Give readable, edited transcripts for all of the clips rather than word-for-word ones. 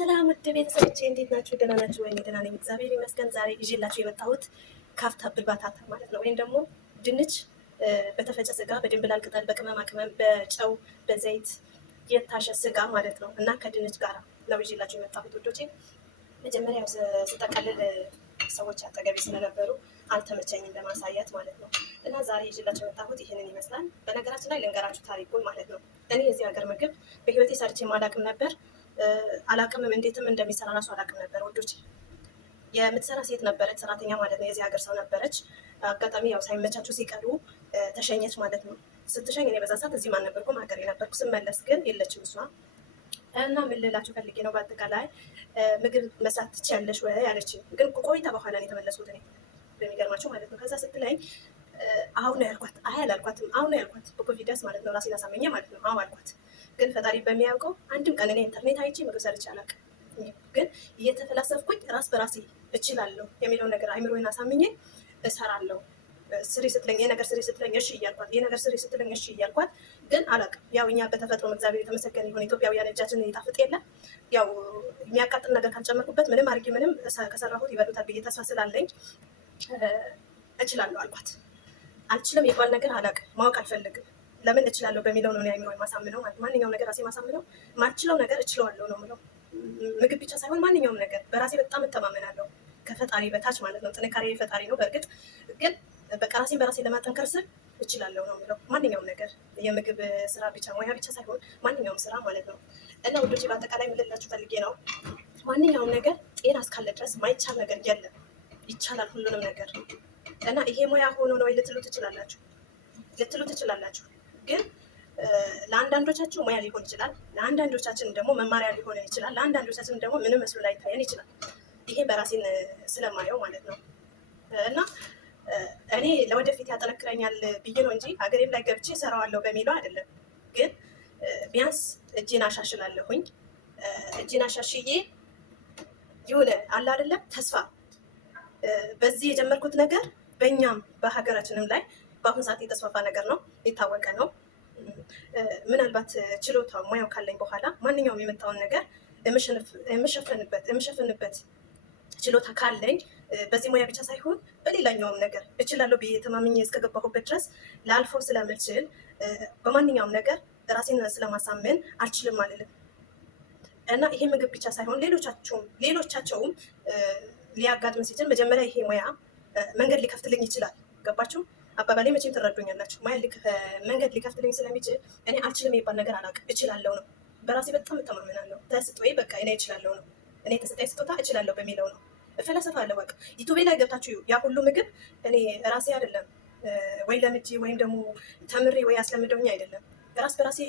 ሰላም ውድ ቤተሰቦቼ እንዴት ናችሁ? ደህና ናችሁ ወይ? ደህና ነኝ እግዚአብሔር ይመስገን። ዛሬ ይዤላችሁ የመጣሁት ካፍታ ብልባታታ ማለት ነው። ወይም ደግሞ ድንች በተፈጨ ስጋ፣ በድንብላል ቅጠል፣ በቅመማ ቅመም፣ በጨው፣ በዘይት የታሸ ስጋ ማለት ነው እና ከድንች ጋር ነው ይዤላችሁ የመጣሁት ውዶቼ። መጀመሪያ ስጠቀልል ሰዎች አጠገቤ ስለነበሩ አልተመቸኝም ለማሳየት ማለት ነው እና ዛሬ ይዤላችሁ የመጣሁት ይህንን ይመስላል። በነገራችን ላይ ልንገራችሁ ታሪኩን ማለት ነው። እኔ የዚህ ሀገር ምግብ በህይወቴ ሰርቼ ማላቅም ነበር። አላቅምም እንዴትም እንደሚሰራ ራሱ አላቅም ነበር ውዶች። የምትሰራ ሴት ነበረች፣ ሰራተኛ ማለት ነው፣ የዚህ ሀገር ሰው ነበረች። አጋጣሚ ያው ሳይመቻችሁ ሲቀሩ ተሸኘች ማለት ነው። ስትሸኝ እኔ በዛ ሰዓት እዚህም አልነበርኩም፣ ሀገሬ ነበርኩ። ስመለስ ግን የለችም እሷ እና ምን ልላችሁ ፈልጌ ነው፣ በአጠቃላይ ምግብ መስራት ትችያለሽ ወይ አለችኝ። ግን ቆይታ በኋላ ነው የተመለስኩት እኔ በሚገርማችሁ ማለት ነው። ከዛ ስትለኝ አሁን ነው ያልኳት። አይ አላልኳትም፣ አሁን ነው ያልኳት በኮንፊደንስ ማለት ነው፣ ራሴን አሳመኘ ማለት ነው። አሁን አልኳት። ግን ፈጣሪ በሚያውቀው አንድም ቀን እኔ ኢንተርኔት አይቼ ምግብ ሰርቼ አላውቅም። ግን እየተፈላሰፍኩኝ ራስ በራሴ እችላለሁ የሚለው ነገር አይምሮዬን አሳምኜ እሰራለሁ። ስሪ ስትለኝ ይሄ ነገር ስሪ ስትለኝ እሺ እያልኳት፣ ይሄ ነገር ስሪ ስትለኝ እሺ እያልኳት፣ ግን አላውቅም። ያው እኛ በተፈጥሮ እግዚአብሔር የተመሰገነ ይሁን ኢትዮጵያውያን እጃችን ይጣፍጥ የለ ያው የሚያቃጥል ነገር ካልጨመርኩበት ምንም አድርጌ ምንም ከሰራሁት ይበሉታል ብዬ ተስፋ ስላለኝ እችላለሁ አልኳት። አልችልም የሚባል ነገር አላውቅም፣ ማወቅ አልፈልግም። ለምን እችላለሁ በሚለው ነው አይምሮዬን ማሳምነው ማለት። ማንኛውም ነገር ራሴ ማሳምነው ማልችለው ነገር እችለዋለሁ ነው የምለው። ምግብ ብቻ ሳይሆን ማንኛውም ነገር በራሴ በጣም እተማመናለሁ፣ ከፈጣሪ በታች ማለት ነው። ጥንካሬ ፈጣሪ ነው። በእርግጥ ግን በቃ ራሴን በራሴ ለማጠንከር ስል እችላለሁ ነው የምለው። ማንኛውም ነገር የምግብ ስራ ብቻ ሙያ ብቻ ሳይሆን ማንኛውም ስራ ማለት ነው። እና ውዶቼ በአጠቃላይ የምልላችሁ ፈልጌ ነው ማንኛውም ነገር ጤና እስካለ ድረስ ማይቻል ነገር የለም፣ ይቻላል ሁሉንም ነገር። እና ይሄ ሙያ ሆኖ ነው ልትሉ ትችላላችሁ። ግን ለአንዳንዶቻችሁ ሙያ ሊሆን ይችላል፣ ለአንዳንዶቻችን ደግሞ መማሪያ ሊሆን ይችላል፣ ለአንዳንዶቻችን ደግሞ ምንም መስሎ ላይታየን ይችላል። ይሄ በራሴን ስለማየው ማለት ነው። እና እኔ ለወደፊት ያጠነክረኛል ብዬ ነው እንጂ ሀገሬም ላይ ገብቼ እሰራዋለሁ በሚለው አይደለም። ግን ቢያንስ እጄን አሻሽላለሁኝ። እጄን አሻሽዬ የሆነ አለ አይደለም ተስፋ በዚህ የጀመርኩት ነገር በእኛም በሀገራችንም ላይ በአሁኑ ሰዓት የተስፋፋ ነገር ነው፣ የታወቀ ነው። ምናልባት ችሎታው ሙያው ካለኝ በኋላ ማንኛውም የመጣውን ነገር የምሸፍንበት ችሎታ ካለኝ በዚህ ሙያ ብቻ ሳይሆን በሌላኛውም ነገር እችላለሁ ብዬ ተማምኜ እስከገባሁበት ድረስ ላልፈው ስለምችል በማንኛውም ነገር ራሴን ስለማሳመን አልችልም አልልም። እና ይሄ ምግብ ብቻ ሳይሆን ሌሎቻቸውም ሊያጋጥም ሲችል መጀመሪያ ይሄ ሙያ መንገድ ሊከፍትልኝ ይችላል። ገባችሁ? አባባሌ መቼም ትረዱኛላችሁ። መንገድ ሊከፍትልኝ ስለሚችል እኔ አልችልም የሚባል ነገር አላውቅም፣ እችላለሁ ነው። በራሴ በጣም እተማመናለሁ። ተስጦዬ በቃ እኔ እችላለሁ ነው። እኔ የተሰጠኝ ስጦታ እችላለሁ በሚለው ነው። እፈላሰፋለሁ በቃ። ዩቱቤ ላይ ገብታችሁ ያ ሁሉ ምግብ እኔ ራሴ አይደለም ወይ ለምጄ ወይም ደግሞ ተምሬ ወይ አስለምደውኝ አይደለም፣ ራስ በራሴ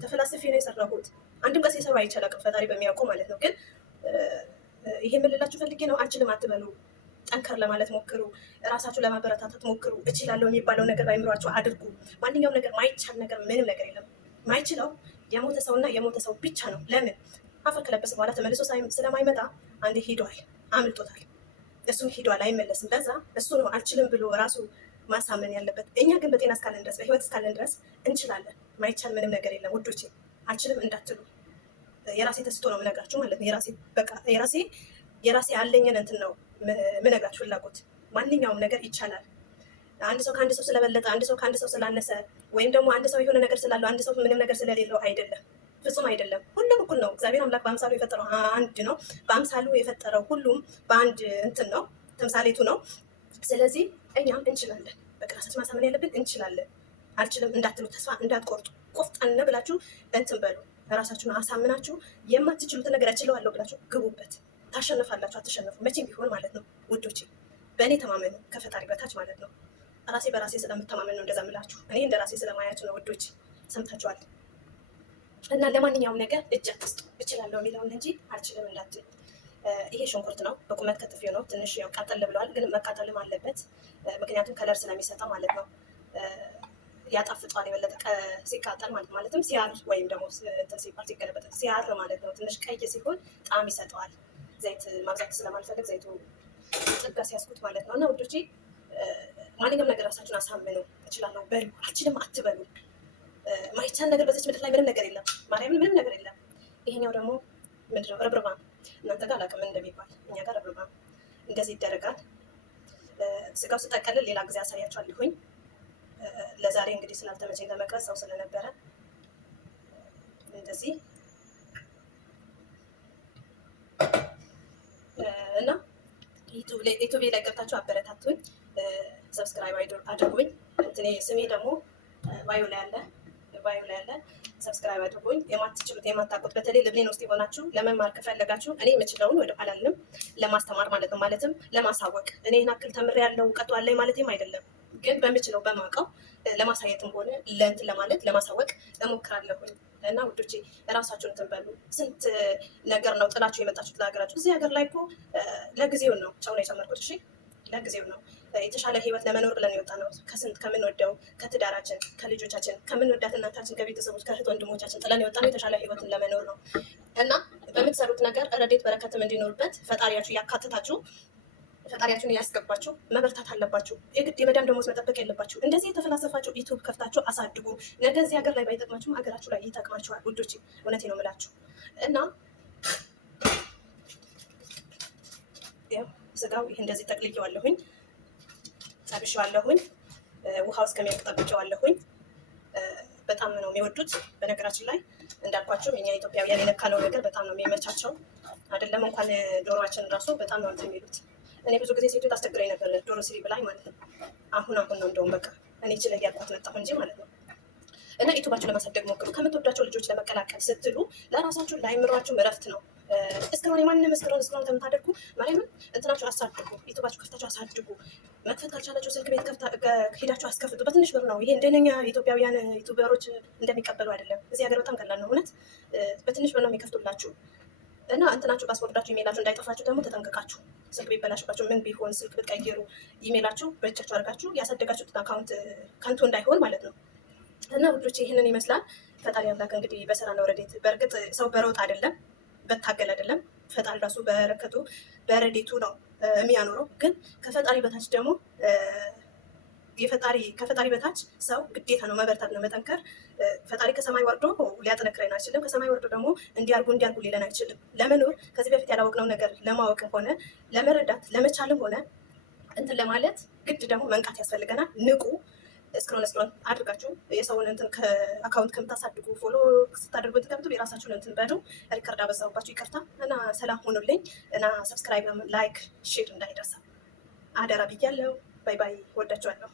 ተፈላሰፌ ነው የሰራሁት። አንድም ቀን ሲሰሩ አይቼ አላውቅም፣ ፈጣሪ በሚያውቀው ማለት ነው። ግን ይሄ የምልላችሁ ፈልጌ ነው፣ አልችልም አትበሉ። ጠንከር ለማለት ሞክሩ፣ ራሳችሁ ለማበረታታት ሞክሩ። እችላለሁ የሚባለው ነገር ባይምሯችሁ አድርጉ። ማንኛውም ነገር ማይቻል ነገር ምንም ነገር የለም። ማይችለው የሞተ ሰውና የሞተ ሰው ብቻ ነው። ለምን አፈር ከለበሰ በኋላ ተመልሶ ስለማይመጣ አንዴ ሂዷል፣ አምልጦታል። እሱም ሂዷል፣ አይመለስም። በዛ እሱ ነው አልችልም ብሎ ራሱ ማሳመን ያለበት። እኛ ግን በጤና እስካለን ድረስ በህይወት እስካለን ድረስ እንችላለን። ማይቻል ምንም ነገር የለም ውዶቼ። አልችልም እንዳትሉ። የራሴ ተስጦ ነው የምነግራችሁ ማለት ነው። የራሴ ያለኝን እንትን ነው ምነግራችሁ ፍላጎት። ማንኛውም ነገር ይቻላል። አንድ ሰው ከአንድ ሰው ስለበለጠ፣ አንድ ሰው ከአንድ ሰው ስላነሰ፣ ወይም ደግሞ አንድ ሰው የሆነ ነገር ስላለው አንድ ሰው ምንም ነገር ስለሌለው አይደለም። ፍጹም አይደለም። ሁሉም እኩል ነው። እግዚአብሔር አምላክ በአምሳሉ የፈጠረው አንድ ነው። በአምሳሉ የፈጠረው ሁሉም በአንድ እንትን ነው፣ ተምሳሌቱ ነው። ስለዚህ እኛም እንችላለን። በቃ ራሳችን ማሳመን ያለብን እንችላለን። አልችልም እንዳትሉ፣ ተስፋ እንዳትቆርጡ፣ ቆፍጠን ብላችሁ እንትን በሉ። ራሳችሁን አሳምናችሁ የማትችሉትን ነገር እችለዋለሁ ብላችሁ ግቡበት። ታሸንፋላችሁ፣ አትሸነፉ መቼም ቢሆን ማለት ነው ውዶቼ። በእኔ ተማመኑ፣ ከፈጣሪ በታች ማለት ነው። ራሴ በራሴ ስለምተማመን ነው እንደዛ ምላችሁ። እኔ እንደ ራሴ ስለማያችሁ ነው ውዶቼ። ሰምታችኋል። እና ለማንኛውም ነገር እጅ አትስጡ፣ እችላለሁ የሚለውን እንጂ አልችልም እንዳትሉ። ይሄ ሽንኩርት ነው፣ በቁመት ከትፌው ነው። ትንሽ ያው ቃጠል ብለዋል፣ ግን መቃጠልም አለበት፣ ምክንያቱም ከለር ስለሚሰጠው ማለት ነው። ያጣፍጧል የበለጠ ሲቃጠል ማለትም ሲያር ወይም ደግሞ እንትን ሲባል ሲገለበጥ ሲያር ማለት ነው። ትንሽ ቀይ ሲሆን ጣዕም ይሰጠዋል። ዘይት ማብዛት ስለማልፈልግ ዘይቱ ጥጋ ሲያስኩት ማለት ነው። እና ውዶቼ ማንኛውም ነገር ራሳችሁን አሳምኑ። እችላለሁ በሉ፣ አልችልም አትበሉ። ማይቻል ነገር በዚች ምድር ላይ ምንም ነገር የለም። ማርያምን ምንም ነገር የለም። ይሄኛው ደግሞ ምንድነው? ርብርባ እናንተ ጋር አላውቅም እንደሚባል፣ እኛ ጋር አብረባ እንደዚህ ይደረጋል። ስጋው ስጠቀልል ሌላ ጊዜ አሳያችኋለሁኝ። ለዛሬ እንግዲህ ስላልተመቸኝ ለመቅረጽ ሰው ስለነበረ እንደዚህ እና ዩቱቤ ላይ ገብታችሁ አበረታቱኝ፣ ሰብስክራይብ አድርጉኝ። እንትኔ ስሜ ደግሞ ባዮ ላይ ያለ ሰብስክራይብ አድርጉኝ። የማትችሉት የማታውቁት በተለይ ልብኔን ውስጥ የሆናችሁ ለመማር ከፈለጋችሁ እኔ የምችለውን ወደ ኋላ አልልም ለማስተማር ማለት ነው። ማለትም ለማሳወቅ እኔ ይህን አክል ተምሬያለሁ እውቀቱ አለኝ ማለትም አይደለም፣ ግን በምችለው በማውቀው ለማሳየትም ሆነ ለእንትን ለማለት ለማሳወቅ እሞክራለሁኝ። እና ውዶቼ እራሳችሁን እንትን በሉ። ስንት ነገር ነው ጥላችሁ የመጣችሁት ለሀገራችሁ። እዚህ ሀገር ላይ እኮ ለጊዜው ነው ጨው ነው የጨመርኩት። እሺ ለጊዜው ነው የተሻለ ህይወት ለመኖር ብለን የወጣ ነው። ከስንት ከምንወደው ከትዳራችን፣ ከልጆቻችን፣ ከምንወዳት እናታችን፣ ከቤተሰቦች፣ ከእህት ወንድሞቻችን ጥለን የወጣ ነው የተሻለ ህይወትን ለመኖር ነው። እና በምትሰሩት ነገር ረድኤት በረከትም እንዲኖርበት ፈጣሪያችሁ ያካትታችሁ፣ ፈጣሪያችሁን እያስገባችሁ መበርታት አለባችሁ። የግድ የመዳም ደሞዝ መጠበቅ የለባችሁ። እንደዚህ የተፈላሰፋችሁ ዩቱብ ከፍታችሁ አሳድጉ። ነገ እዚህ ሀገር ላይ ባይጠቅማችሁም ሀገራችሁ ላይ ይጠቅማችኋል ውዶች፣ እውነቴ ነው የምላችሁ። እና ያው ስጋው ይህ እንደዚህ ጠቅልዬዋለሁኝ፣ ጠብሼዋለሁኝ፣ ውሃው እስከሚያልቅ ጠብቄዋለሁኝ። በጣም ነው የሚወዱት። በነገራችን ላይ እንዳልኳቸው እኛ ኢትዮጵያውያን የነካነው ነገር በጣም ነው የሚመቻቸው። አይደለም እንኳን ዶሮዋችን ራሱ በጣም ነው እንትን የሚሉት። እኔ ብዙ ጊዜ ሴቶች አስቸግረኝ ነበር ዶሮ ስሪ ብላኝ ማለት ነው። አሁን ነው እንደውም በቃ እኔ ችለ ያልኳት መጣሁ እንጂ ማለት ነው። እና ዩቱባችሁ ለማሳደግ ሞክሩ። ከምትወዳቸው ልጆች ለመቀላቀል ስትሉ ለራሳችሁ ላይምሯችሁ እረፍት ነው። እስክሮን የማንም እስክሮን ከምታደርጉ ማርያምን እንትናችሁ አሳድጉ። ዩቱባችሁ ከፍታችሁ አሳድጉ። መክፈት ካልቻላችሁ ስልክ ቤት ሄዳችሁ አስከፍቱ። በትንሽ ብር ነው። ይሄ እንደኛ ኢትዮጵያውያን ዩቱበሮች እንደሚቀበሉ አይደለም። እዚህ ሀገር በጣም ቀላል ነው እውነት። በትንሽ ብር ነው የሚከፍቱላችሁ። እና እንትናችሁ ፓስፖርታችሁ ኢሜላችሁ እንዳይጠፋችሁ ደግሞ ተጠንቀቃችሁ። ስልክ ቢበላሽባችሁ ምን ቢሆን ስልክ ብትቀይሩ ኢሜላችሁ በእጃችሁ አድርጋችሁ ያሳደጋችሁትን አካውንት ከንቱ እንዳይሆን ማለት ነው። እና ውዶች ይህንን ይመስላል። ፈጣሪ አምላክ እንግዲህ በስራ ነው ረድኤት። በእርግጥ ሰው በሮጥ አይደለም በታገል አይደለም። ፈጣሪ ራሱ በረከቱ በረድኤቱ ነው የሚያኖረው። ግን ከፈጣሪ በታች ደግሞ ከፈጣሪ በታች ሰው ግዴታ ነው መበርታት ነው መጠንከር። ፈጣሪ ከሰማይ ወርዶ ሊያጠነክረን አይችልም። ከሰማይ ወርዶ ደግሞ እንዲያርጉ ሊለን አይችልም። ለመኖር ከዚህ በፊት ያላወቅነው ነገር ለማወቅ ሆነ ለመረዳት ለመቻልም ሆነ እንትን ለማለት ግድ ደግሞ መንቃት ያስፈልገናል። ንቁ። እስክሮን አድርጋችሁ የሰውን እንትን አካውንት ከምታሳድጉ ፎሎ ስታደርጉ ትገብቱ የራሳችሁን እንትን በሉ። ሪከርድ አበዛሁባችሁ ይቅርታ። እና ሰላም ሆኑልኝ። እና ሰብስክራይብ፣ ላይክ፣ ሼር እንዳይደርሳ አደራ ብያለሁ። ባይ ባይ። ወዳችኋለሁ።